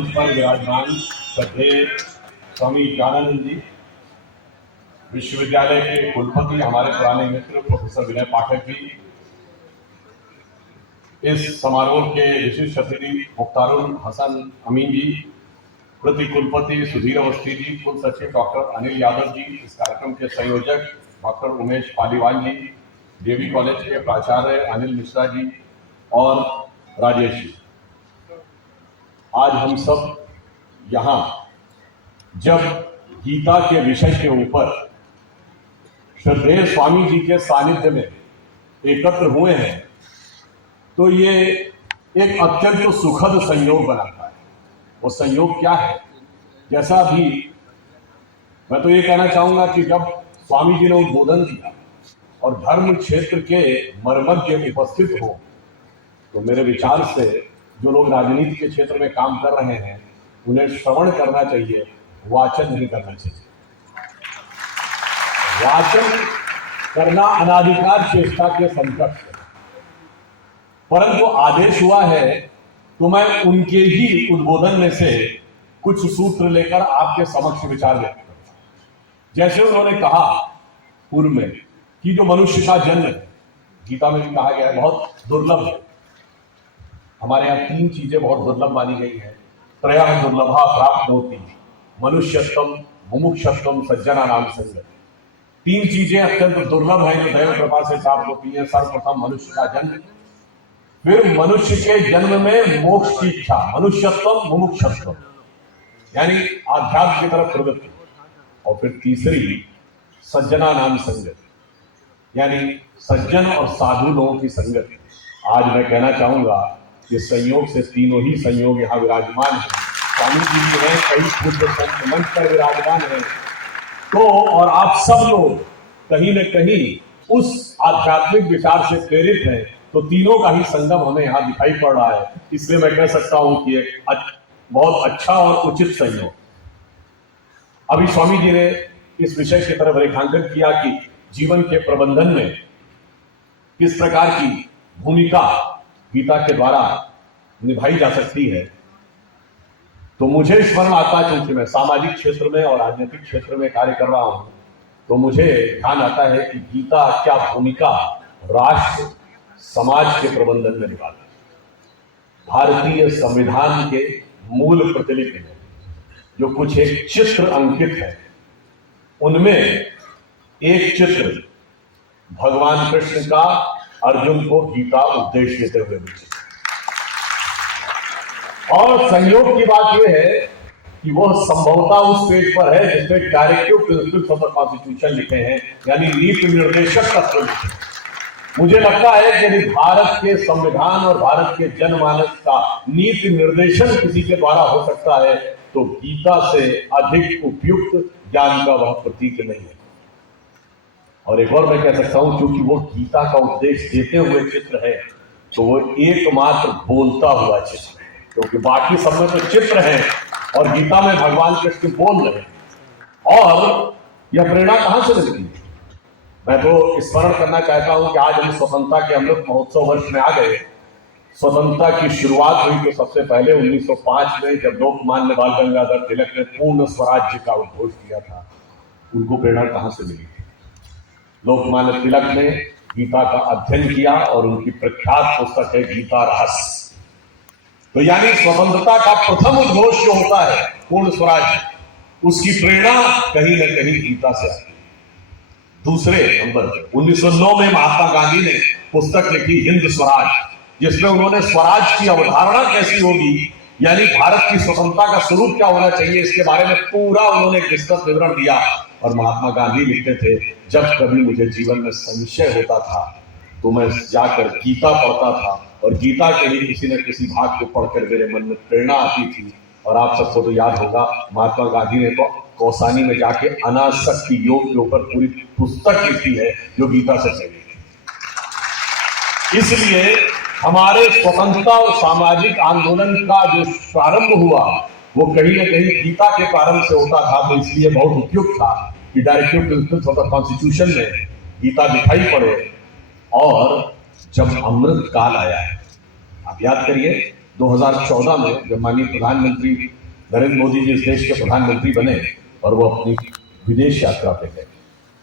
मंच पर विराजमान श्रद्धेय स्वामी ज्ञानानंद जी, विश्वविद्यालय के कुलपति, हमारे पुराने मित्र प्रोफेसर विनय पाठक जी, इस समारोह के विशिष्ट अतिथि मुख्तारुल हसन अमीन जी, प्रति कुलपति सुधीर अवस्थी जी, कुल सचिव डॉक्टर अनिल यादव जी, इस कार्यक्रम के संयोजक डॉक्टर उमेश पालीवाल जी, देवी कॉलेज के प्राचार्य अनिल मिश्रा जी और राजेश जी। आज हम सब यहाँ जब गीता के विषय के ऊपर श्रद्धेय स्वामी जी के सानिध्य में एकत्र हुए हैं, तो ये एक अत्यंत सुखद संयोग बनाता है। वो संयोग क्या है? जैसा भी मैं तो ये कहना चाहूंगा कि जब स्वामी जी ने उद्बोधन दिया और धर्म क्षेत्र के मर्मज्ञ उपस्थित हो, तो मेरे विचार से जो लोग राजनीति के क्षेत्र में काम कर रहे हैं उन्हें श्रवण करना चाहिए, वाचन नहीं करना चाहिए। वाचन करना अनाधिकार चेष्टा के समकक्ष है, परंतु आदेश हुआ है तो मैं उनके ही उद्बोधन में से कुछ सूत्र लेकर आपके समक्ष विचार व्यक्त करूं। जैसे उन्होंने कहा पूर्व में कि जो मनुष्य का जन्म है, गीता में भी कहा गया है, बहुत दुर्लभ है। हमारे यहाँ तीन चीजें बहुत दुर्लभ मानी गई हैं। त्रयः दुर्लभा प्राप्त होती, मनुष्यत्वम, मुमुक्षत्वम, सज्जना नाम संगति। तीन चीजें अत्यंत दुर्लभ है जो दैव कृपा से प्राप्त होती है। सर्वप्रथम मनुष्य का जन्म, फिर मनुष्य के जन्म में मोक्ष की इच्छा, मनुष्यत्वम मुमुक्षत्वम, यानी आध्यात्म की तरफ प्रवृत्ति, और फिर तीसरी सज्जना नाम संगति, यानी सज्जन और साधु लोगों की संगति। आज मैं कहना चाहूंगा कि संयोग से तीनों ही संयोग यहाँ विराजमान है। स्वामी जी भी हैं, कई पूज्य संत मंच पर विराजमान है, तो और आप सब लोग कहीं न कहीं उस आध्यात्मिक विचार से प्रेरित हैं, तो तीनों का ही संगम हमें यहाँ दिखाई पड़ रहा है। इसलिए मैं कह सकता हूं कि एक बहुत अच्छा और उचित संयोग। अभी स्वामी जी ने इस विषय की तरफ रेखांकन किया कि जीवन के प्रबंधन में किस प्रकार की भूमिका गीता के द्वारा निभाई जा सकती है। तो मुझे स्मरण आता है, क्योंकि मैं सामाजिक क्षेत्र में और राजनीतिक क्षेत्र में कार्य कर रहा हूं, तो मुझे ध्यान आता है कि गीता क्या भूमिका राष्ट्र समाज के प्रबंधन में निभाती है। भारतीय संविधान के मूल प्रतिलिपि में जो कुछ एक चित्र अंकित है, उनमें एक चित्र भगवान कृष्ण का अर्जुन को गीता उपदेश देते हुए मिले। और संयोग की बात यह है कि वह संभवतः उस पेज पर है जिसमें directive principles of the constitution लिखे हैं, यानी नीति निर्देशक तत्व लिखे हैं। मुझे लगता है कि यदि भारत के संविधान और भारत के जनमानस का नीति निर्देशन किसी के द्वारा हो सकता है, तो गीता से अधिक उपयुक्त ज्ञान का वह प्रतीक नहीं है। और एक और मैं कह सकता हूं, क्योंकि वो गीता का उपदेश देते हुए चित्र है, तो वो एकमात्र बोलता हुआ चित्र है, क्योंकि बाकी सब में तो चित्र है और गीता में भगवान कृष्ण बोल रहे हैं। और यह प्रेरणा कहां से मिलती है? मैं तो स्मरण करना चाहता हूं कि आज हम स्वतंत्रता के अमृत महोत्सव वर्ष में आ गए। स्वतंत्रता की शुरुआत हुई तो सबसे पहले 1905 में, जब लोकमान्य बाल गंगाधर तिलक ने पूर्ण स्वराज्य का उद्घोष किया था। उनको प्रेरणा कहां से मिली? लोकमान्य तिलक ने गीता का अध्ययन किया और उनकी प्रख्यात पुस्तक है गीता रहस्य। तो यानी स्वतंत्रता का प्रथम उद्घोष जो होता है, पूर्ण स्वराज्य, उसकी प्रेरणा कहीं न कहीं गीता से आती है। दूसरे नंबर 1909 में महात्मा गांधी ने पुस्तक लिखी हिंद स्वराज, जिसमें उन्होंने स्वराज की अवधारणा कैसी होगी, यानी भारत की स्वतंत्रता का स्वरूप क्या होना चाहिए, इसके बारे में पूरा उन्होंने विस्तृत विवरण दिया। और महात्मा गांधी लिखते थे, जब कभी मुझे जीवन में संशय होता था तो मैं जाकर गीता पढ़ता था, और गीता के ही किसी न किसी भाग को पढ़कर मेरे मन में प्रेरणा आती थी। और आप सबको तो याद होगा, महात्मा गांधी ने तो कौसानी में जाके अनासक्ति योग के ऊपर पूरी पुस्तक लिखी है जो गीता से चली। इसलिए हमारे स्वतंत्रता और सामाजिक आंदोलन का जो प्रारंभ हुआ, वो कहीं न कहीं गीता के प्रारंभ से होता था। तो इसलिए बहुत उपयुक्त था कि directive principles of the constitution में गीता दिखाई पड़े। और जब अमृत काल आया है, आप याद करिए, 2014 में जब माननीय प्रधानमंत्री नरेंद्र मोदी जी इस देश के प्रधानमंत्री बने और वो अपनी विदेश यात्रा पे गए,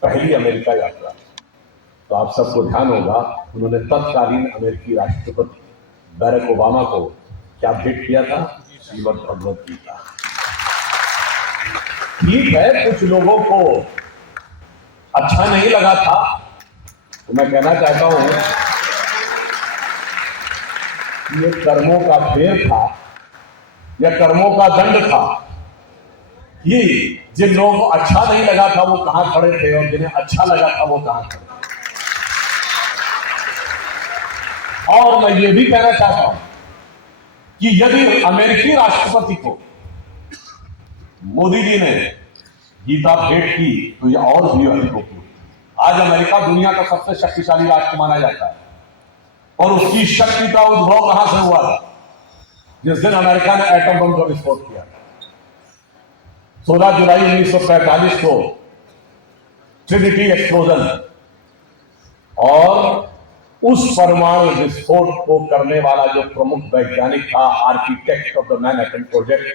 पहली अमेरिका यात्रा, तो आप सबको ध्यान होगा उन्होंने तत्कालीन अमेरिकी राष्ट्रपति बैरक ओबामा को क्या भेंट किया था? श्रीमद् भगवद गीता। ठीक है, कुछ लोगों को अच्छा नहीं लगा था, तो मैं कहना चाहता हूं कि ये कर्मों का फेर था या कर्मों का दंड था कि जिन लोगों को अच्छा नहीं लगा था वो कहां खड़े थे और जिन्हें अच्छा लगा था वो कहां खड़े थे। और मैं ये भी कहना चाहता हूं कि यदि अमेरिकी राष्ट्रपति को मोदी जी ने गीता भेंट की तो यह और भी अधिक उपयोगी। आज अमेरिका दुनिया का सबसे शक्तिशाली राष्ट्र माना जाता है और उसकी शक्ति का उद्भव कहां से हुआ था? जिस दिन अमेरिका ने एटम बम का विस्फोट किया, 16 जुलाई 1945 को ट्रिनिटी एक्सप्लोजन, और उस परमाणु विस्फोट को करने वाला जो प्रमुख वैज्ञानिक था, architect of the Manhattan project,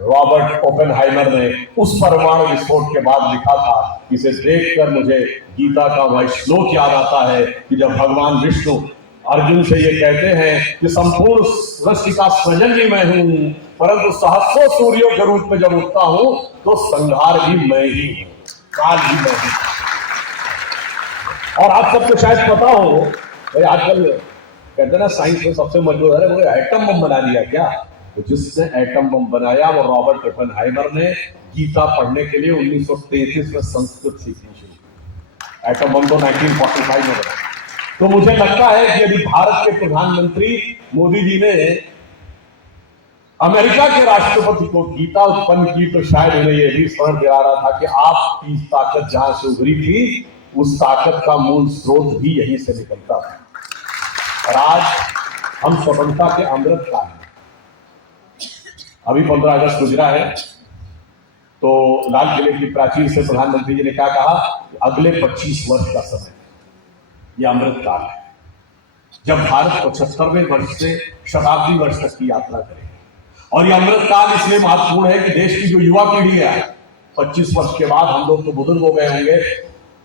Robert Oppenheimer ने उस परमाणु विस्फोट के बाद लिखा था, इसे देखकर मुझे गीता का वह श्लोक याद आता है कि जब भगवान विष्णु अर्जुन से ये कहते हैं कि संपूर्ण सृष्टि का सृजन भी मैं हूं, परंतु सहस्रों सूर्यों के रूप में जब उठता हूं तो संहार भी मैं ही हूं, काल भी मैं ही। और आप सबको शायद पता हो, भाई आजकल कहते ना साइंस में सबसे मजबूत है, वो एटम बम बना लिया क्या? तो जिसने एटम बम बनाया वो रॉबर्ट ओपेनहाइमर ने गीता पढ़ने के लिए 1933 में संस्कृत सीखनी शुरू की। एटम बम तो 1945 में बना। तो मुझे लगता है कि यदि भारत के प्रधानमंत्री मोदी जी ने अमेरिका के राष्ट्रपति को गीता उत्पन्न की तो शायद उन्हें यह भी स्मरण दिला रहा था कि आपकी ताकत जहां से उभरी थी उस ताकत का मूल स्रोत भी यहीं से निकलता था। और आज हम स्वतंत्रता के अमृत काल में, अभी 15 अगस्त गुजरा है, तो लाल किले की प्राचीर से प्रधानमंत्री जी ने क्या कहा? अगले 25 वर्ष का समय यह अमृत काल है, जब भारत 75वें वर्ष से शताब्दी वर्ष तक की यात्रा करेगा। और यह अमृत काल इसलिए महत्वपूर्ण है कि देश की जो युवा पीढ़ी है, 25 वर्ष के बाद हम लोग तो बुजुर्ग हो गए होंगे,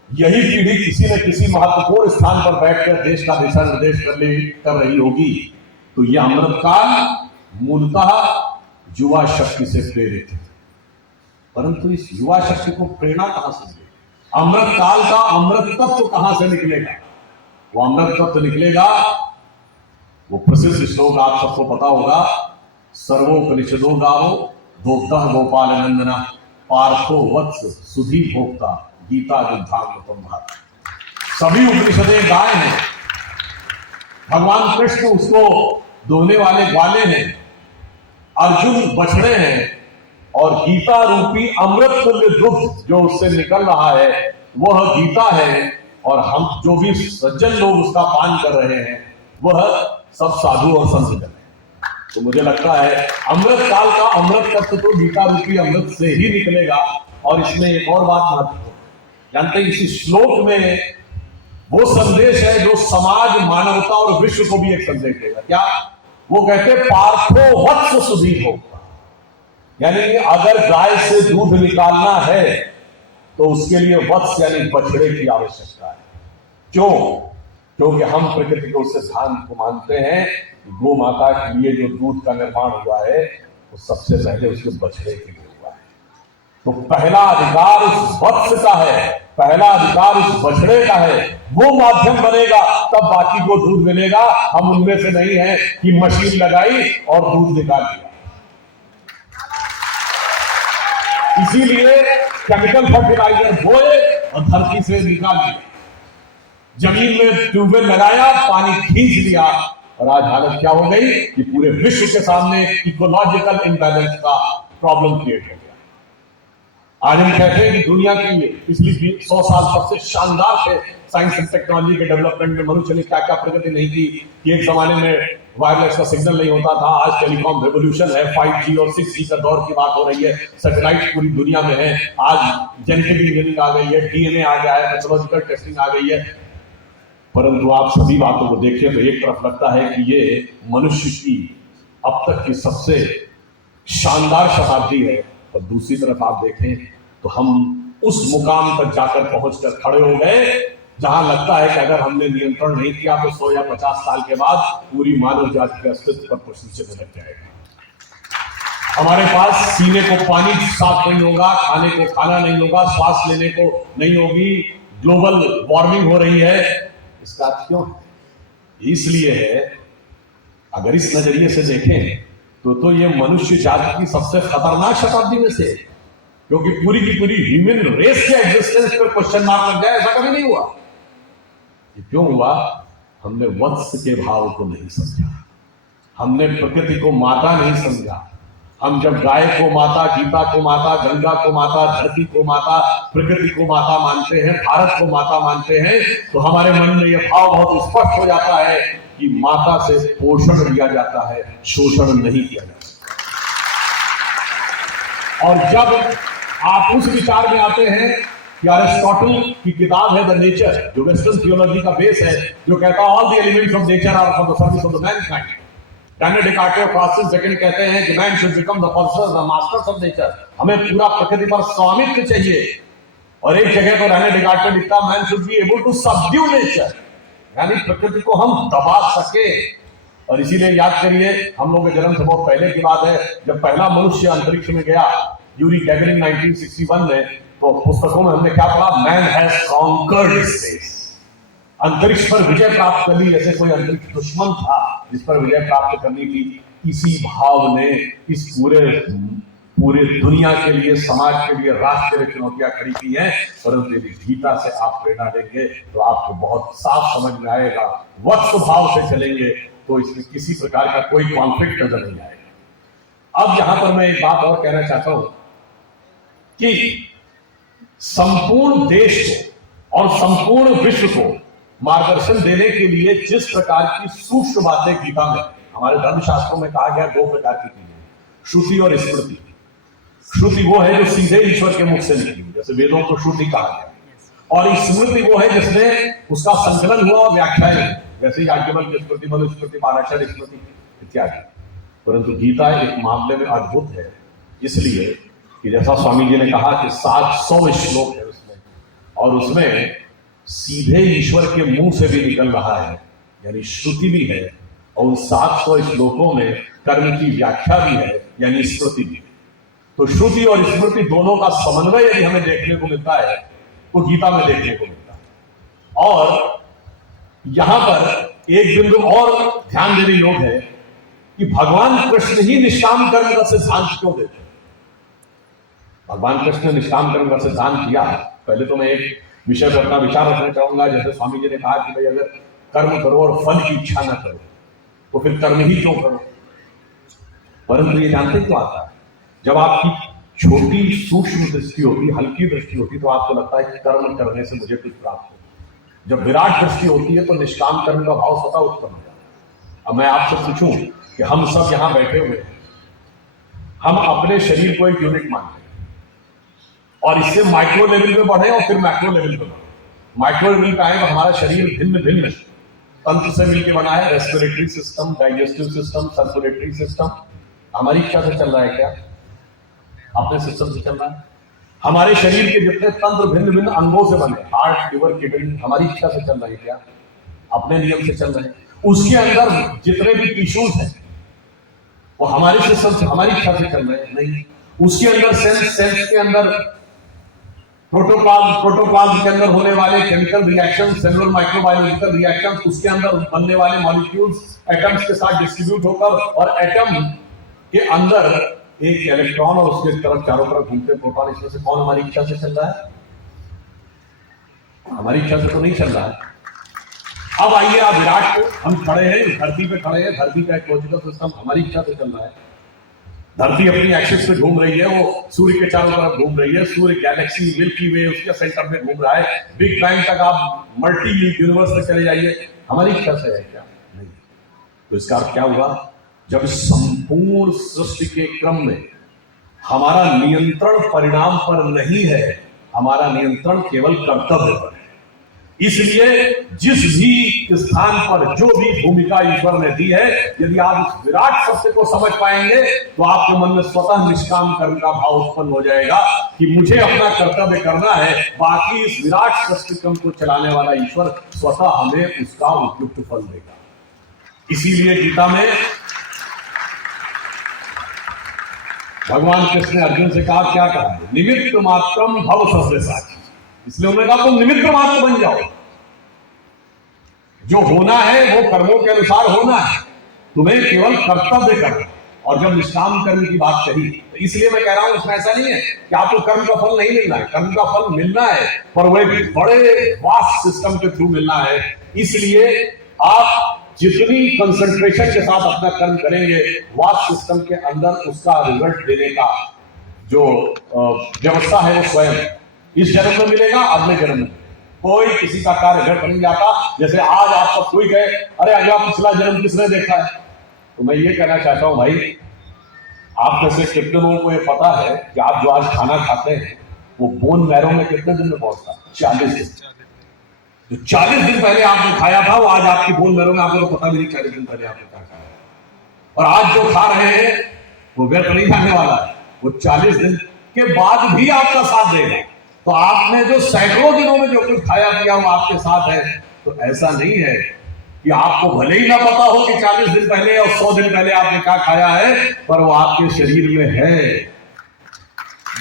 यही पीढ़ी किसी न किसी महत्वपूर्ण स्थान पर बैठकर देश का दिशा निर्देश कर रही होगी। तो यह अमृत काल मूलतः युवा शक्ति से प्रेरित है, परंतु इस युवा शक्ति को प्रेरणा कहां से मिलेगी? अमृत काल का अमृत तत्व कहां से निकलेगा? वो अमृत तत्व निकलेगा, वो प्रसिद्ध श्लोक आप सबको पता होगा, सर्वोपनिषदो गावो दोग्धः गोपाल नंदना पार्थो वत्स सुधी भोक्ता गीता युद्धामृतम भात। सभी उपनिषदें गाय हैं, भगवान कृष्ण उसको दोहने वाले ग्वाले हैं, अर्जुन बछड़े हैं, और गीता रूपी अमृत तुल्य दुग्ध जो उससे निकल रहा है वह गीता है। और हम जो भी सज्जन लोग उसका पान कर रहे हैं वह सब साधु और संत जन है। तो मुझे लगता है अमृत काल का अमृत तत्व तो गीता रूपी अमृत से ही निकलेगा। और इसमें एक और बात महत्वपूर्ण, जानते हैं इसी श्लोक में वो संदेश है जो समाज, मानवता और विश्व को भी एक संदेश देगा। क्या? वो कहते पार्थो वत्स सुधी भोक्ता, यानी अगर गाय से दूध निकालना है तो उसके लिए वत्स यानी बछड़े की आवश्यकता है। क्यों? क्योंकि हम प्रकृति के उस सिद्धांत को मानते हैं कि गो माता के लिए जो दूध का निर्माण हुआ है वो सबसे पहले उसके बछड़े के लिए हुआ है। तो पहला अधिकार उस वत्स का है, पहला अधिकार उस बछड़े का है। वो माध्यम बनेगा तब बाकी को दूध मिलेगा। हम उनमें से नहीं है कि मशीन लगाई और दूध निकाल दिया। इसीलिए केमिकल फर्टिलाइजर बोए और धरती से निकाल दिया, जमीन में ट्यूबवेल लगाया, पानी खींच लिया, और आज हालत क्या हो गई कि पूरे विश्व के सामने इकोलॉजिकल इम्बैलेंस का प्रॉब्लम क्रिएट हो गया। आज हम कहते हैं कि दुनिया की पिछली 100 साल सबसे शानदार थे साइंस एंड टेक्नोलॉजी के डेवलपमेंट में। मनुष्य ने क्या क्या प्रगति नहीं की कि एक जमाने में वायरलेस का सिग्नल नहीं होता था, आज टेलीकॉम रेवोल्यूशन है, 5G और 6G का दौर की बात हो रही है, सैटेलाइट पूरी दुनिया में है, आज जेनेटिक इंजीनियरिंग आ गई है, DNA आ गया है, पैथोलॉजिकल टेस्टिंग आ गई है। परंतु आप सभी बातों को देखिए तो एक तरफ लगता है कि ये मनुष्य की अब तक की सबसे शानदार शताब्दी है। और दूसरी तरफ आप देखें तो हम उस मुकाम तक जाकर पहुंचकर खड़े हो गए जहां लगता है कि अगर हमने नियंत्रण नहीं किया तो 100 या 50 साल के बाद पूरी मानव जाति के अस्तित्व पर प्रश्न चिन्ह लग जाएगा। हमारे पास पीने को पानी साफ नहीं होगा, खाने को खाना नहीं होगा, श्वास लेने को नहीं होगी, ग्लोबल वार्मिंग हो रही है। इसका अर्थ क्यों है? इसलिए है, अगर इस नजरिए से देखें तो ये मनुष्य जाति की सबसे खतरनाक शताब्दी में से, क्योंकि पूरी की पूरी ह्यूमन रेस के एग्जिस्टेंस पर क्वेश्चन मार्क लग जाए, ऐसा कभी नहीं हुआ। ये क्यों हुआ? हमने वत्स के भाव को नहीं समझा, हमने प्रकृति को माता नहीं समझा। हम जब गाय को माता, गीता को माता, गंगा को माता, धरती को माता, प्रकृति को माता मानते हैं, भारत को माता मानते हैं, तो हमारे मन में यह भाव बहुत स्पष्ट हो जाता है कि माता से पोषण लिया जाता है, शोषण नहीं किया जाता। और जब आप उस विचार में आते हैं कि अरिस्टोटल की किताब है द नेचर, जो वेस्टर्न थियोलॉजी का बेस है, जो कहता है all the elements of nature are for the service of the mankind. Daniel Descartes और फ्रांसिस बेकन कहते हैं कि man should become the possessor, the masters of nature. हमें पूरा प्रकृति पर स्वामित्व चाहिए। और एक जगह पर डैनियल डेकार्ट ने लिखा man should be able to subdue nature, यानी प्रकृति को हम दबा सके। और इसीलिए याद करिए, हम लोगों के जन्म से बहुत पहले की बात है, जब पहला मनुष्य अंतरिक्ष में गया यूरी गैगरिन 1961 में, तो पुस्तकों में हमने क्या पढ़ा? Man has conquered space. अंतरिक्ष पर विजय प्राप्त कर ली। ऐसे कोई अंतरिक्ष दुश्मन था जिस पर विजय प्राप्त करनी थी। इसी भाव ने इस पूरे दुनिया के लिए, समाज के लिए, राष्ट्र के लिए चुनौतियां खड़ी की हैं। परंतु यदि गीता से आप प्रेरणा लेंगे तो आपको बहुत साफ समझ में आएगा। वत्स भाव से चलेंगे तो इसमें किसी प्रकार का कोई कॉन्फ्लिक्ट नजर नहीं आएगा। अब यहां पर मैं एक बात और कहना चाहता हूं कि संपूर्ण देश को और संपूर्ण विश्व को मार्गदर्शन देने के लिए जिस प्रकार की सूक्ष्म बातें गीता में, हमारे धर्मशास्त्रों में कहा गया, दो प्रकार की चीजें, श्रुति और स्मृति। श्रुति वो है जो सीधे ईश्वर के मुख से निकली, जैसे वेदों को श्रुति कहा गया, और स्मृति वो है जिसमें उसका संकलन हुआ और व्याख्याएं, जैसे याज्ञवल्क्य स्मृति, मनुस्मृति, पाराशर स्मृति इत्यादि। परंतु गीता एक मामले में अद्भुत है, इसलिए कि जैसा स्वामी जी ने कहा कि 700 श्लोक है उसमें, और उसमें सीधे ईश्वर के मुंह से भी निकल रहा है, यानी श्रुति भी है, और उन 700 श्लोकों में कर्म की व्याख्या भी है, यानी स्मृति भी है। तो श्रुति और स्मृति दोनों का समन्वय यदि हमें देखने को मिलता है तो गीता में देखने को मिलता है। और यहां पर एक बिंदु और ध्यान देने योग्य है कि भगवान कृष्ण ही निष्काम कर्म का सिद्धांत क्यों देते हैं? भगवान कृष्ण ने निष्काम कर्म का सिद्धांत किया। पहले तो मैं एक विषय पर अपना विचार रखना चाहूंगा। जैसे स्वामी जी ने कहा कि भाई अगर कर्म करो और फल की इच्छा न करो तो फिर कर्म ही क्यों करो? परंतु ये जानते क्यों आता है, जब आपकी छोटी सूक्ष्म दृष्टि होती, हल्की दृष्टि होती, तो आपको लगता है कि कर्म करने से मुझे कुछ प्राप्त हो। जब विराट दृष्टि होती है तो निष्काम कर्म का भाव स्वतः उत्पन्न हो जाता है। अब मैं आपसे पूछूं कि हम सब यहां बैठे हुए हैं, हम अपने शरीर को एक यूनिट मानते हैं और इससे माइक्रो लेवल पे बढ़े और फिर मैक्रो लेवल पे बढ़े। माइक्रो लेवल पे आए तो हमारा शरीर भिन्न भिन्न तंत्र से मिलकर बना है, respiratory system, digestive system, circulatory system. हमारी इच्छा से चल रहा है क्या? अपने सिस्टम से चल रहा है। हमारे शरीर के जितने तंत्र भिन्न भिन्न अंगों से बने, हार्ट, लिवर, किडनी, हमारी इच्छा से चल रही है क्या? अपने नियम से चल रहे हैं। उसके अंदर जितने भी टिश्यूज हैं वो हमारे सिस्टम से, हमारी इच्छा से चल रहे हैं? नहीं। उसके अंदर सेल्स के अंदर प्रोटोप्लाज्म के अंदर होने वाले chemical reaction, cellular microbiological reaction, उसके अंदर बनने वाले मॉलिक्यूल्स एटम्स के साथ डिस्ट्रीब्यूट होकर, और एटम के अंदर एक इलेक्ट्रॉन और उसके तरफ चारों तरफ घूमते प्रोटॉन, इसमें से कौन हमारी इच्छा से चल रहा है? हमारी इच्छा से तो नहीं चल रहा है। अब आइए, आप विराट को, हम खड़े हैं धरती पे, खड़े हैं, धरती का इकोलॉजिकल सिस्टम हमारी इच्छा से चल रहा है। धरती अपनी एक्सिस पे घूम रही है, वो सूर्य के चारों तरफ घूम रही है, सूर्य गैलेक्सी मिल्की वे उसके सेंटर में घूम रहा है, बिग बैंग तक आप मल्टी यूनिवर्स में चले जाइए, हमारी इच्छा से है क्या? नहीं। तो इसका अर्थ क्या हुआ? जब संपूर्ण सृष्टि के क्रम में हमारा नियंत्रण परिणाम पर नहीं है, हमारा नियंत्रण केवल कर्तव्य पर है। इसलिए जिस भी स्थान पर जो भी भूमिका ईश्वर ने दी है, यदि आप उस विराट सत्य को समझ पाएंगे तो आपके मन में स्वतः निष्काम कर्म का भाव उत्पन्न हो जाएगा कि मुझे अपना कर्तव्य करना है, बाकी इस विराट सत्य क्रम को चलाने वाला ईश्वर स्वतः हमें उसका उपयुक्त फल देगा। इसीलिए गीता में भगवान कृष्ण ने अर्जुन से कहा, क्या कहा, निमित्त मात्रम भव सव्यसाची। इसलिए उन्होंने कहा तुम निमित्त मात्र बन जाओ, जो होना है वो कर्मों के अनुसार होना है, तुम्हें केवल कर्तव्य करना। और जब निष्काम कर्म की बात कही तो इसलिए मैं कह रहा हूं, इसमें ऐसा नहीं है कि आपको कर्म का फल नहीं मिलना है, कर्म का फल मिलना है, पर वो एक बड़े वास्ट सिस्टम के थ्रू मिलना है। इसलिए आप जितनी कंसंट्रेशन के साथ अपना कर्म करेंगे, वास्ट सिस्टम के अंदर उसका रिजल्ट देने का जो व्यवस्था है वो स्वयं इस जन्म में मिलेगा, अगले जन्म में। कोई किसी का कार्य घर नहीं जाता। जैसे आज आप सब कोई गए, अरे अगला पिछला जन्म किसने देखा है, तो मैं ये कहना चाहता हूं भाई, आप में से कितने लोगों को ये पता है कि आप जो आज खाना खाते हैं वो बोन मैरो में कितने दिन में पहुंचता है? 40 दिन। जो 40 दिन पहले आपने खाया था वो आज आपकी बोन मैरो में, आपको तो पता भी नहीं 40 दिन पहले आपने क्या खाया। और आज जो खा रहे हैं वो व्यर्थ नहीं जाने वाला है, वो 40 दिन के बाद भी आपका साथ देगा। तो आपने जो सैकड़ों दिनों में जो कुछ खाया पिया वो आपके साथ है। तो ऐसा नहीं है कि आपको भले ही ना पता हो कि 40 दिन पहले और 100 दिन पहले आपने क्या खाया है, पर वो आपके शरीर में है,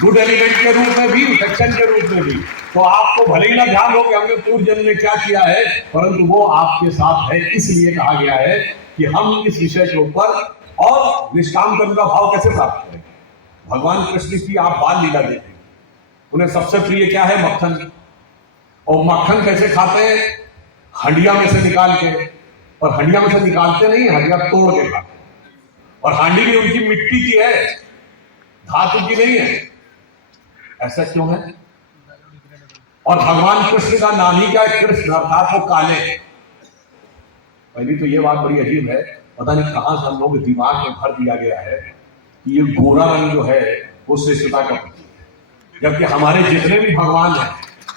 गुड एलिमेंट के रूप में भी, इन्फेक्शन के रूप में भी। तो आपको भले ही ना ध्यान हो कि हमने पूर्व जन्म में क्या किया है, परंतु वो आपके साथ है। इसलिए कहा गया है कि हम इस विषय के ऊपर और निष्काम कर्म का भाव कैसे प्राप्त करेंगे। भगवान कृष्ण की आप बाल लीला देखें, उन्हें सबसे प्रिय क्या है? मक्खन। और मक्खन कैसे खाते हैं? हंडिया में से निकाल के। और हंडिया में से निकालते नहीं, हंडिया तोड़ के खाते हैं। और हांडी भी उनकी मिट्टी की है, धातु की नहीं है। ऐसा क्यों है? और भगवान कृष्ण का नाम ही क्या है? कृष्ण, अर्थात वो काले। पहली तो ये बात बड़ी अजीब है, पता नहीं कहां से हम लोग दिमाग में भर दिया गया है कि ये गोरा रंग जो है वो श्रेष्ठता का प्रतीक है, जबकि हमारे जितने भी भगवान हैं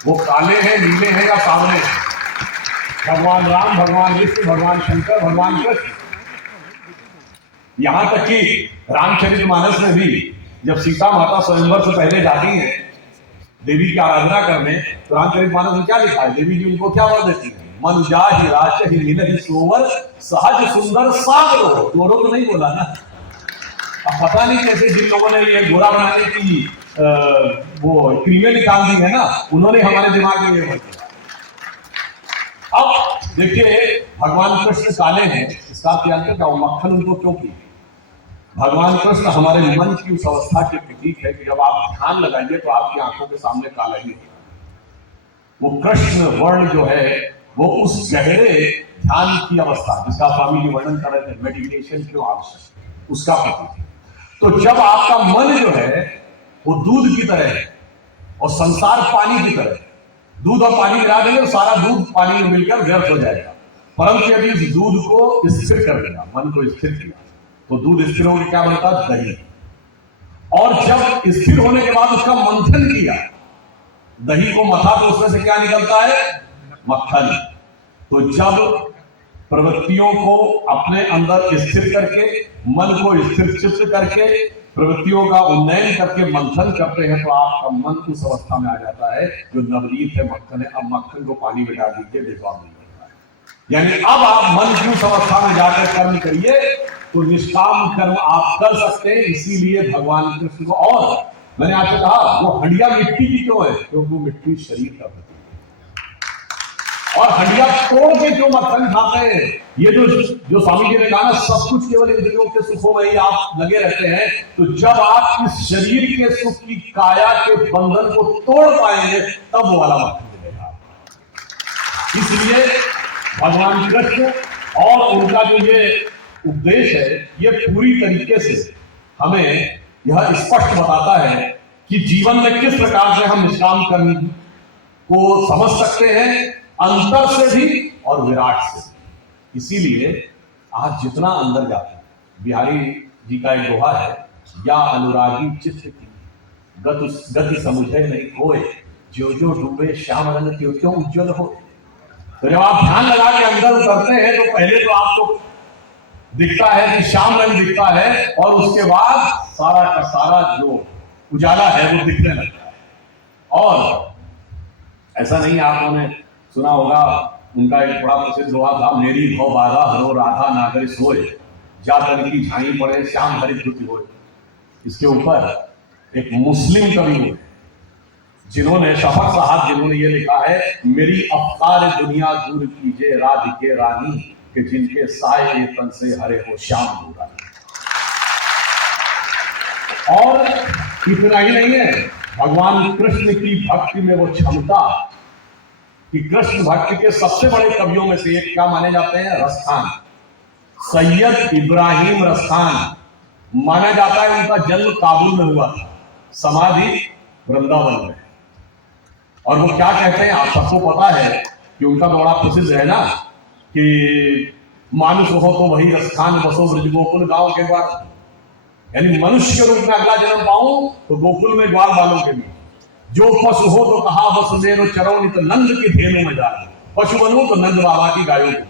वो काले हैं, नीले हैं या सावले हैं। भगवान राम, भगवान विष्णु, भगवान शंकर, भगवान कृष्ण। यहां तक कि रामचरितमानस में भी जब सीता माता स्वयंवर से पहले जाती हैं देवी की आराधना करने, तो रामचरितमानस में क्या लिखा है? देवी जी उनको क्या वर देती है? मन जाहि राच ही नीलहि सोवर, सहज सुंदर सागर हो। गोरो तो नहीं बोला ना। अब पता नहीं कैसे जिन लोगों ने ये गोरा बनाने की वो क्रीमें निकाल दी है ना, उन्होंने हमारे दिमाग में ये बता। अब देखिए, भगवान कृष्ण काले हैं, इसका जानते क्या? मक्खन उनको क्यों पी? भगवान कृष्ण हमारे मन की उस अवस्था के प्रतीक है कि जब आप ध्यान लगाइए तो आपकी आंखों के सामने काला ही है। वो कृष्ण वर्ण जो है वो उस गहरे ध्यान की अवस्था जिसका स्वामी जी वर्णन कर रहे थे, मेडिटेशन क्यों आवश्यक, उसका प्रतीक है। तो जब आपका मन जो है वो दूध की तरह है और संसार पानी की तरह है, दूध और पानी मिला देंगे तो सारा दूध पानी में मिलकर व्यर्थ हो जाएगा। परंतु यदि इस दूध को स्थिर कर देगा, मन को स्थिर किया, तो दूध स्थिर होकर क्या बनता? दही। और जब स्थिर होने के बाद उसका मंथन किया, दही को मथा, तो उसमें से क्या निकलता है? मक्खन। तो जब प्रवृत्तियों को अपने अंदर स्थिर करके, मन को स्थिर चित्त करके, प्रवृत्तियों का उन्नयन करके मंथन करते हैं, तो आपका मन उस अवस्था में आ जाता है जो नवनीत है, मक्खन है। अब मक्खन को पानी में डाल दीजिए, बेकार नहीं होता है। यानी अब आप मन की उस अवस्था में जाकर कर्म करिए तो निष्काम कर्म आप कर सकते हैं। इसीलिए भगवान कृष्ण को, और मैंने आपसे कहा वो हंडिया मिट्टी की क्यों है? क्योंकि वो मिट्टी शरीर का प्रतीक है। और हंडिया तोड़ के क्यों मक्खन खाते हैं? ये जो स्वामी जी ने कहा ना, सब कुछ केवल इंद्रियों के सुखों में ही आप लगे रहते हैं। तो जब आप इस शरीर के सुख की, काया के बंधन को तोड़ पाएंगे, तब वो वाला मक्खन मिलेगा। इसलिए भगवान कृष्ण और उनका जो ये उपदेश है, ये पूरी तरीके से हमें यह स्पष्ट बताता है कि जीवन में किस प्रकार से हम निष्काम कर्म को समझ सकते हैं, अंतर से भी और विराट से भी। इसीलिए आज जितना अंदर जाते हैं, बिहारी जी का एक दोहा है, या अनुरागी चित्त की गति समुझे नहीं खोए, जो जो डूबे श्याम रंग त्यों त्यों उज्ज्वल हो। तो जब आप ध्यान लगा के अंदर उतरते हैं तो पहले तो आपको दिखता है कि श्याम रंग दिखता है, और उसके बाद सारा का सारा जो उजाला है वो दिखने लगता है। और ऐसा नहीं, आपने सुना होगा उनका एक बड़ा प्रसिद्ध हुआ था, मेरी भव बाधा हरो राधा नागर सोए, जा तन की झाई पड़े श्याम हरित द्रुति होए। इसके ऊपर एक मुस्लिम कवि हुए जिन्होंने शफक साहब जिन्होंने ये लिखा है, मेरी अफकार दुनिया दूर कीजिए राधिके रानी के जिनके साए तन से हरे हो श्याम दूरा। और इतना ही नहीं है, भगवान कृष्ण की भक्ति में वो क्षमता कि कृष्ण भक्ति के सबसे बड़े कवियों में से एक क्या माने जाते हैं, रसखान। सैयद इब्राहिम रसखान माना जाता है, उनका जन्म काबुल में हुआ था, समाधि वृंदावन में। और वो क्या कहते हैं, आप सबको पता है कि उनका बड़ा प्रसिद्ध है ना कि मानुष हो तो वही रसखान बसो ब्रज गोकुल गांव के द्वार, यानी मनुष्य के रूप में अगला जन्म पाऊं तो गोकुल में ग्वाल वालों के लिए। जो पशु हो तो कहा बस मेरो चरो नित नंद की धेनु में जा, पशु बनूं तो नंद बाबा की गायों की,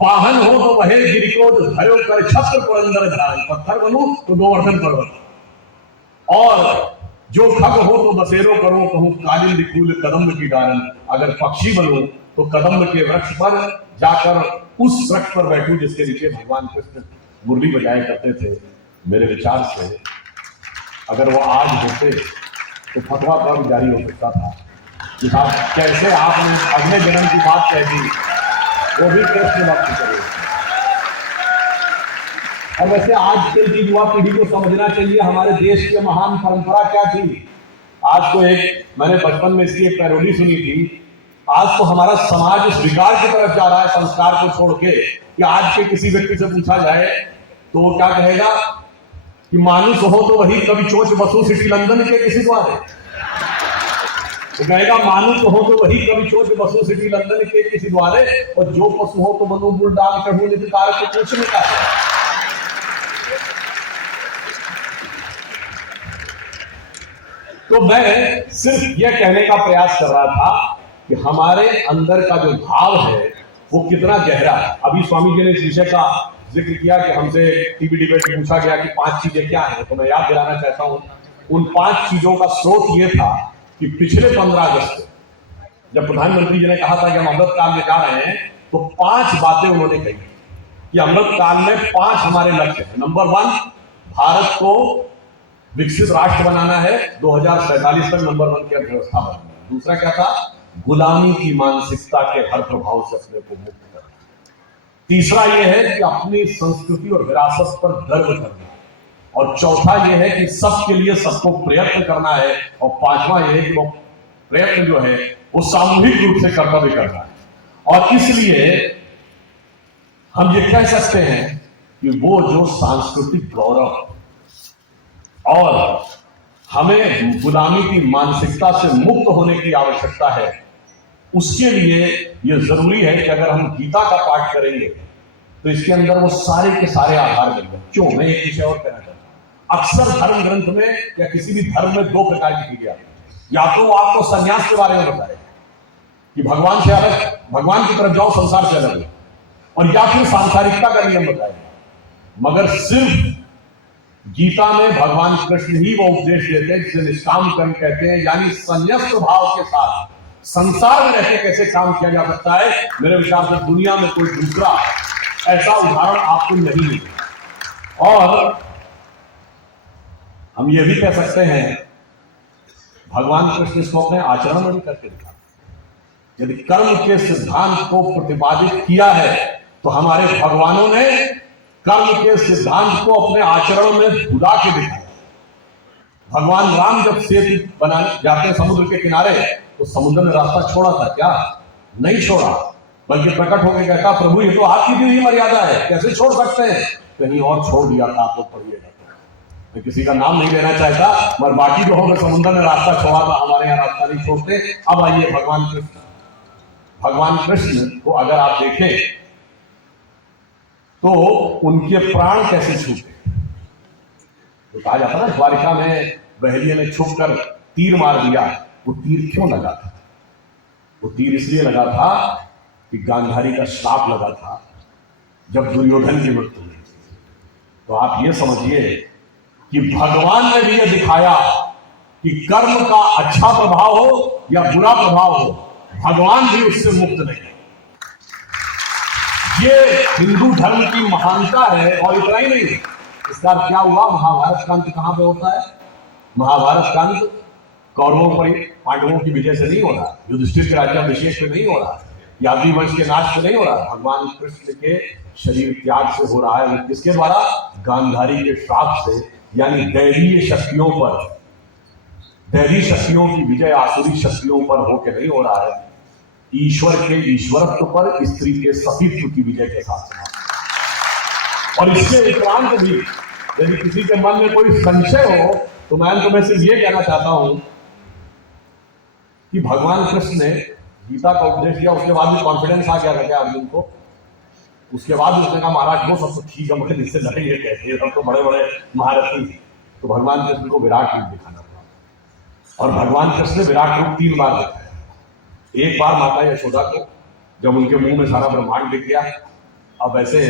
पाहन हो तो वह गिर को धरो कर छत्र पुरंदर धारण, पत्थर बनूं तो गोवर्धन पर्वत, और जो खग हो तो बसेरो करो कहूं कालिंदी फूल कदम्ब की डालन, अगर पक्षी बनूं तो कदम्ब के वृक्ष पर जाकर उस वृक्ष पर बैठूं जिसके नीचे भगवान कृष्ण मुरली बजाया करते थे। मेरे विचार से अगर वो आज होते तो फतवा कब जारी हो सकता था कि कैसे आपने अगले जन्म की बात कह दी, वो भी कृष्ण भक्ति करे। और वैसे आजकल की युवा पीढ़ी को समझना चाहिए हमारे देश की महान परंपरा क्या थी। आज तो एक मैंने बचपन में इसकी एक पैरोडी सुनी थी, आज तो हमारा समाज इस विकार की तरफ जा रहा है संस्कार को छोड़ के, कि आज के किसी व्यक्ति से पूछा जाए तो वो क्या कहेगा कि मानुष हो तो वही कभी चोच बसो सिटी लंदन के किसी द्वारे, तो कहेगा मानुष हो तो वही कभी चोच बसो सिटी लंदन के किसी द्वारे, और जो पशु हो तो बनो बुलडाल चढ़ू निकार के पूछने का है। तो मैं सिर्फ यह कहने का प्रयास कर रहा था कि हमारे अंदर का जो भाव है वो कितना गहरा है। अभी स्वामी जी ने इस विषय का जिक्र किया कि हमसे टीवी डिबेट में पूछा गया कि 5 चीजें क्या हैं, तो मैं याद दिलाना चाहता हूं उन 5 चीजों का स्रोत ये था कि पिछले 15 अगस्त को जब प्रधानमंत्री जी ने कहा था कि हम अमृत काल में जा रहे हैं, तो 5 बातें उन्होंने कही कि अमृत काल में 5 हमारे लक्ष्य हैं। नंबर 1, भारत को विकसित राष्ट्र बनाना है, 2047 तक नंबर 1 की अर्थव्यवस्था बनाना है। दूसरा क्या था, गुलामी की मानसिकता के हर प्रभाव से अपने को मुक्त करना। तीसरा यह है कि अपनी संस्कृति और विरासत पर गर्व करना, और चौथा यह है कि सबके लिए सबको प्रयत्न करना है, और पांचवा यह है कि वो प्रयत्न जो है वो सामूहिक रूप से कर्तव्य करना है। और इसलिए हम ये कह सकते हैं कि वो जो सांस्कृतिक गौरव और हमें गुलामी की मानसिकता से मुक्त होने की आवश्यकता है, उसके लिए यह जरूरी है कि अगर हम गीता का पाठ करेंगे तो इसके अंदर वो सारे के सारे आधार मिल गए। क्यों, मैं एक विषय और कहना चाहता हूं, अक्सर धर्म ग्रंथ में या किसी भी धर्म में 2 प्रकार की चीजें आती है। या तो वो आपको संन्यास के बारे में बताए कि भगवान से अलग, भगवान की तरफ जाओ, संसार से अलग, और या फिर सांसारिकता का नियम बताएगा। मगर सिर्फ गीता में भगवान कृष्ण ही वो उपदेश देते हैं जिसे निष्काम कर्म कहते हैं, यानी संन्यास्त भाव के साथ संसार में रहकर कैसे काम किया जा सकता है। मेरे विचार से दुनिया में कोई दूसरा ऐसा उदाहरण आपको नहीं मिलेगा। और हम ये भी कह सकते हैं भगवान कृष्ण इसको अपने आचरण में भी करके दिखा। यदि कर्म के सिद्धांत को प्रतिपादित किया है तो हमारे भगवानों ने कर्म के सिद्धांत को अपने आचरण में बुला के दिखाया। भगवान राम जब सेतु बनाने जाते समुद्र के किनारे तो समुद्र ने रास्ता छोड़ा था क्या? नहीं छोड़ा, बल्कि प्रकट होकर कहता प्रभु ये तो आपकी दी हुई मर्यादा है, कैसे छोड़ सकते हैं? कहीं और छोड़ दिया था, आप लोग पढ़िएगा। मैं किसी का नाम नहीं लेना चाहता, मगर बाकी जो होगा समुद्र ने रास्ता छोड़ा था, हमारे यहाँ रास्ता नहीं छोड़ते। अब आइए भगवान कृष्ण को अगर आप देखें तो उनके प्राण कैसे छूटे। तो कहा जाता ना द्वारिका में बहलिया ने छुप कर तीर मार दिया, वो तीर क्यों लगा था? वो तीर इसलिए लगा था कि गांधारी का श्राप लगा था जब दुर्योधन की मृत्यु हुई। तो आप ये समझिए कि भगवान ने भी ये दिखाया कि कर्म का अच्छा प्रभाव हो या बुरा प्रभाव हो, भगवान भी उससे मुक्त नहीं है। ये हिंदू धर्म की महानता है। और इतना ही नहीं, इसका क्या हुआ, महाभारत का अंत कहां पे होता है? महाभारत का अंत कौरवों पर पांडवों की विजय से नहीं हो रहा, युधिष्ठिर के राज्याभिषेक पे नहीं हो रहा, यादवी वंश के नाश से नहीं हो रहा, भगवान कृष्ण के शरीर त्याग से हो रहा है। किसके द्वारा? गांधारी के श्राप से, यानी दैवीय शक्तियों पर, दैवी शक्तियों की विजय आसुरी शक्तियों पर होकर नहीं हो रहा है, ईश्वर के ईश्वरत्व पर स्त्री के सतीत्व की विजय के साथ। और इसके उपरांत भी यदि किसी के मन में कोई संशय हो तो मैं सिर्फ ये कहना चाहता हूं कि भगवान कृष्ण ने गीता का उपदेश दिया, उसके बाद भी कॉन्फिडेंस आ गया था क्या अर्जुन को? उसके बाद उसने कहा महाराज वो सब तो ठीक है, मुझे इससे लड़ेंगे कैसे, सब तो बड़े बड़े महारथी थे। तो भगवान कृष्ण को विराट रूप दिखाना पड़ा, और भगवान कृष्ण ने विराट रूप 3 बार दिखाया। एक बार माता यशोदा को, जब उनके मुंह में सारा ब्रह्मांड दिख गया। अब ऐसे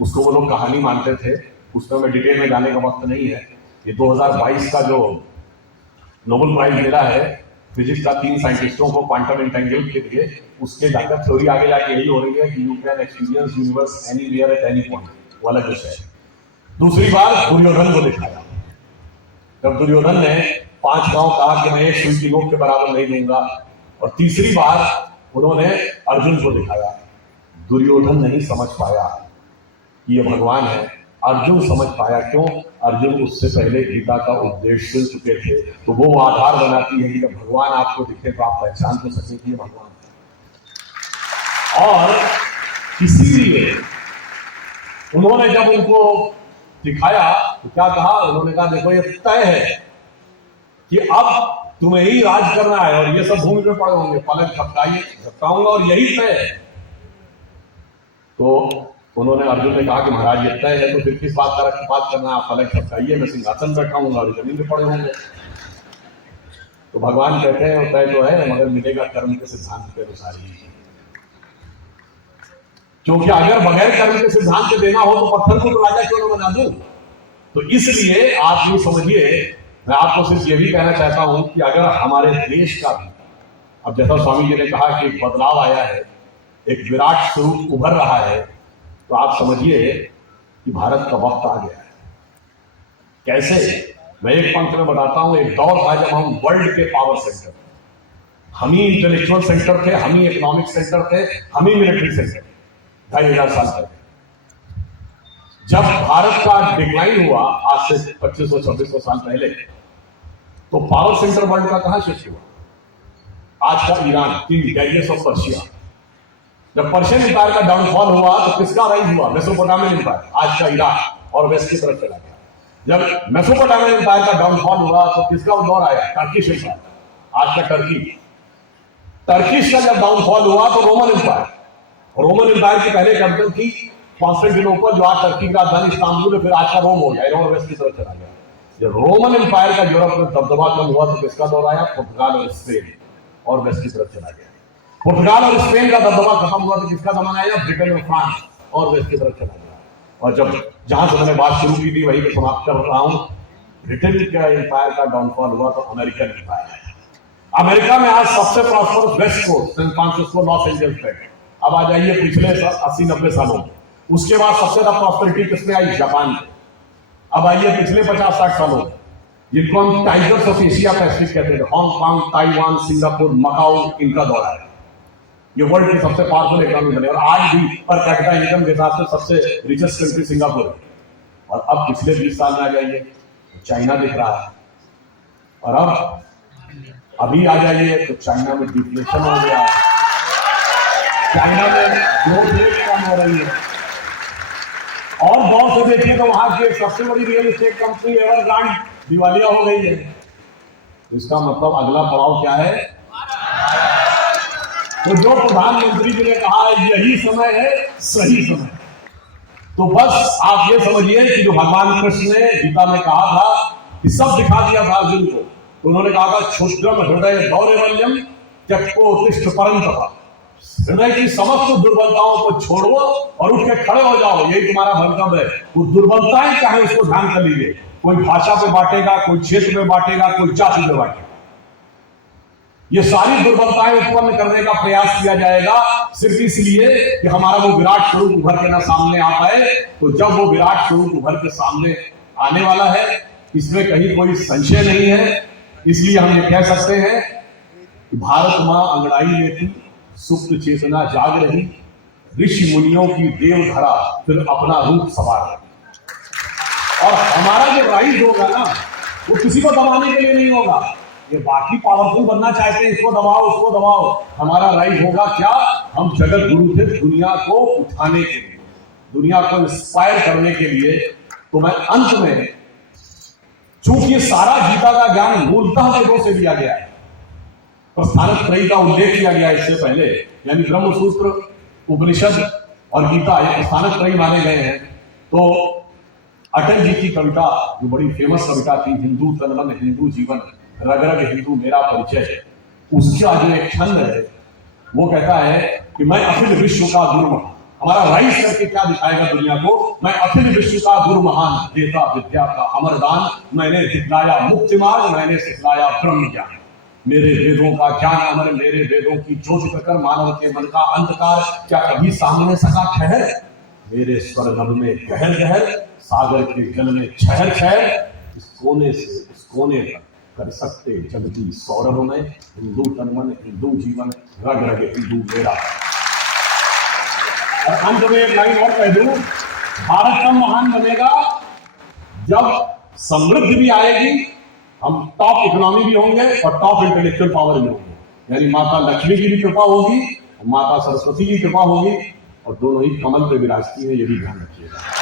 उसको वो लोग कहानी मानते थे, उसमें मैं डिटेल में जाने का वक्त नहीं है। ये 2022 का जो नोबेल प्राइज मिला है फिजिक्स का 3 साइंटिस्टों को क्वांटम एंटेंगल के लिए, उसके जाकर थ्योरी आगे जाके यही हो रही है कि you can experience universe anywhere at any point, वो अलग विषय है। दूसरी बार दुर्योधन को दिखाया, जब दुर्योधन ने 5 गांव कहा कि मैं एक सुई की नोक के बराबर नहीं दूंगा। और तीसरी बार उन्होंने अर्जुन को दिखाया। दुर्योधन नहीं समझ पाया कि ये भगवान है, अर्जुन समझ पाया। क्यों? अर्जुन उससे पहले गीता का उपदेश सुन चुके थे। तो वो आधार बनाती है कि जब भगवान आपको दिखे तो आप पहचान तो सके कि ये भगवान है। और इसीलिए उन्होंने जब उनको दिखाया तो क्या कहा? उन्होंने कहा देखो ये तय है कि अब तुम्हें ही राज करना है, और ये सब भूमि में पड़े होंगे, पलक झपकाइए, झपकाऊंगा, और यही तय है। तो उन्होंने, अर्जुन ने कहा कि महाराज ये तय है तो फिर किस बात का रक्षपात करना, आप पलक झपकाइए, मैं सिंहासन बैठाऊंगा और जमीन में पड़े होंगे। तो भगवान कहते हैं तय तो है, मगर मिलेगा कर्म के सिद्धांत के अनुसार ही। क्योंकि अगर बगैर कर्म के सिद्धांत के देना हो तो पत्थर को तो राजा क्यों न बना दूं। तो इसलिए आप ये समझिए, मैं आपको सिर्फ ये भी कहना चाहता हूं कि अगर हमारे देश का भी, अब जैसा स्वामी जी ने कहा कि बदलाव आया है, एक विराट स्वरूप उभर रहा है, तो आप समझिए कि भारत का वक्त आ गया है। कैसे? मैं एक पंक्ति में बताता हूं। एक दौर था जब हम वर्ल्ड के पावर सेंटर, हम ही इंटेलेक्चुअल सेंटर थे, हम ही इकोनॉमिक सेंटर थे, हम ही मिलिट्री सेंटर, 2500 साल पहले। जब भारत का डिक्लाइन हुआ आज से 2500-2600 साल पहले, तो पावर सेंटर वर्ल्ड का कहां शिफ्ट हुआ? आज का ईरान, गैलियस ऑफ पर्शिया। जब पर्शियन एम्पायर का डाउनफॉल हुआ तो किसका राइज हुआ? मेसोपोटामियन एम्पायर, आज का इराक, और वेस्ट की तरफ चला गया। जब मेसोपोटामियन एम्पायर का डाउनफॉल हुआ तो किसका दौर आया? टर्किश एम्पायर, आज का टर्की। टर्किश का जब डाउनफॉल हुआ तो रोमन एम्पायर, रोमन एम्पायर की पहले कैपिटल थी कॉन्स्टेंटिनोपल, जो आज टर्की का राजधानी इस्तांबुल है, फिर आज का रोम हो गया, ईरान और वेस्ट की तरफ चला गया। जब रोमन एम्पायर का यूरोप में दबदबा कम हुआ तो किसका दौर आया? पुर्तगाल और स्पेन, और वेस्ट की तरफ चला गया। पुर्तगाल और स्पेन का दबदबा खत्म हुआ तो किसका जमाना आया? ब्रिटेन और फ्रांस, और वेस्ट की तरफ चला गया। और जब जहां से मैंने बात शुरू की थी वहीं पे समाप्त कर रहा हूं। ब्रिटेन का एम्पायर का डाउनफॉल हुआ तो अमेरिकन एम्पायर आया। अमेरिका में आज सबसे prosperous west coast, San Francisco, Los Angeles पे। अब आ जाइए पिछले 80-90 सालों में। उसके बाद सबसे ज्यादा प्रॉस्पेरिटी किसमें आई? जापान में। अब आइए पिछले 50-60 सालों में, जिनको हम टाइगर्स ऑफ एशिया पैसिफिक कहते थे, हांगकांग, ताइवान, सिंगापुर, मकाऊ, इनका दौरा है। ये वर्ल्ड की सबसे पावरफुल इकोनॉमी बने, और आज भी पर कैपिटा इनकम के हिसाब से सबसे रिचेस्ट कंट्री सिंगापुर है। और अब पिछले 20 साल में आ जाइए तो चाइना दिख रहा है, और अब अभी आ जाइए तो चाइना में डिफ्लेशन हो गया, चाइना में ग्रोथ रेट कम हो रही है। और गौर से देखिए तो वहां की एक सबसे बड़ी रियल एस्टेट कंपनी एवरग्रांड दिवालिया हो गई है। तो इसका मतलब अगला पड़ाव क्या है? तो जो प्रधानमंत्री जी ने कहा है यही समय है, सही समय। तो बस आप ये समझिए कि जो भगवान कृष्ण ने गीता में कहा था कि सब दिखा दिया था अर्जुन को। तो उन्होंने कहा था क्षुद्रम हृदय दौर्बल्यम त्यक्तोत्तिष्ठ परन्तप, हृदय की समस्त दुर्बलताओं को छोड़ो और उठ के खड़े हो जाओ, यही तुम्हारा भवितव्य है। वो दुर्बलताएं चाहे उसको ध्यान कर लीजिए, कोई भाषा पे बांटेगा, कोई क्षेत्र पे बांटेगा, कोई जाति पे बांटेगा, ये सारी दुर्बलताएं उत्पन्न करने का प्रयास किया जाएगा सिर्फ इसलिए कि हमारा वो विराट स्वरूप उभर के ना सामने आ पाए। तो जब वो विराट स्वरूप उभर के सामने आने वाला है, इसमें कहीं कोई संशय नहीं है। इसलिए हम ये कह सकते हैं कि भारत मां अंगड़ाई लेती, सुप्त चेतना जाग रही, ऋषि मुनियों की देव धरा फिर अपना रूप सवार रही। और हमारा जो राइज होगा ना, वो किसी को दबाने के लिए नहीं होगा। ये बाकी पावरफुल बनना चाहते हैं, इसको दबाओ उसको दबाओ, हमारा राइज होगा क्या? हम जगत गुरु थे दुनिया को उठाने के लिए, दुनिया को इंस्पायर करने के लिए। तो मैं अंत में, चूंकि सारा गीता का ज्ञान मूलतः वेदों से लिया गया है, प्रस्थानक त्रयी का उल्लेख किया गया इससे पहले, यानी ब्रह्म सूत्र, उपनिषद और गीता ये प्रस्थानक त्रयी माने गए हैं। तो अटल जी की कविता जो बड़ी फेमस कविता थी, हिंदू तन मन हिंदू जीवन रग रग हिंदू मेरा परिचय, उसका जो एक छंद है वो कहता है कि मैं अखिल विश्व का गुरु महान, हमारा राइज करके क्या दिखाएगा दुनिया को, मैं अखिल विश्व का गुरु महान, देता विद्या का अमरदान, मैंने दिखलाया मुक्ति मार्ग, मैंने सिखलाया ब्रह्म ज्ञान, मेरे वेदों का ज्ञान अमर, मेरे वेदों की ज्योति प्रकर मानव के मन का अंधकार क्या कभी सामने सका ठहर, मेरे स्वर नभ में गहर गहर, सागर के जल में छहर छहर, इस कोने से उस कोने तक कर सकते जगती सौरभ में, हिंदू तन मन हिंदू जीवन रग रग हिंदू मेरा। और अंत में एक लाइन और कह दूं, भारत कब महान बनेगा? जब समृद्धि भी आएगी, हम टॉप इकोनॉमी भी होंगे और टॉप इंटेलेक्चुअल पावर भी होंगे, यानी माता लक्ष्मी की भी कृपा होगी, माता सरस्वती की कृपा होगी, और दोनों ही कमल पे विराजती है, ये भी ध्यान रखिएगा।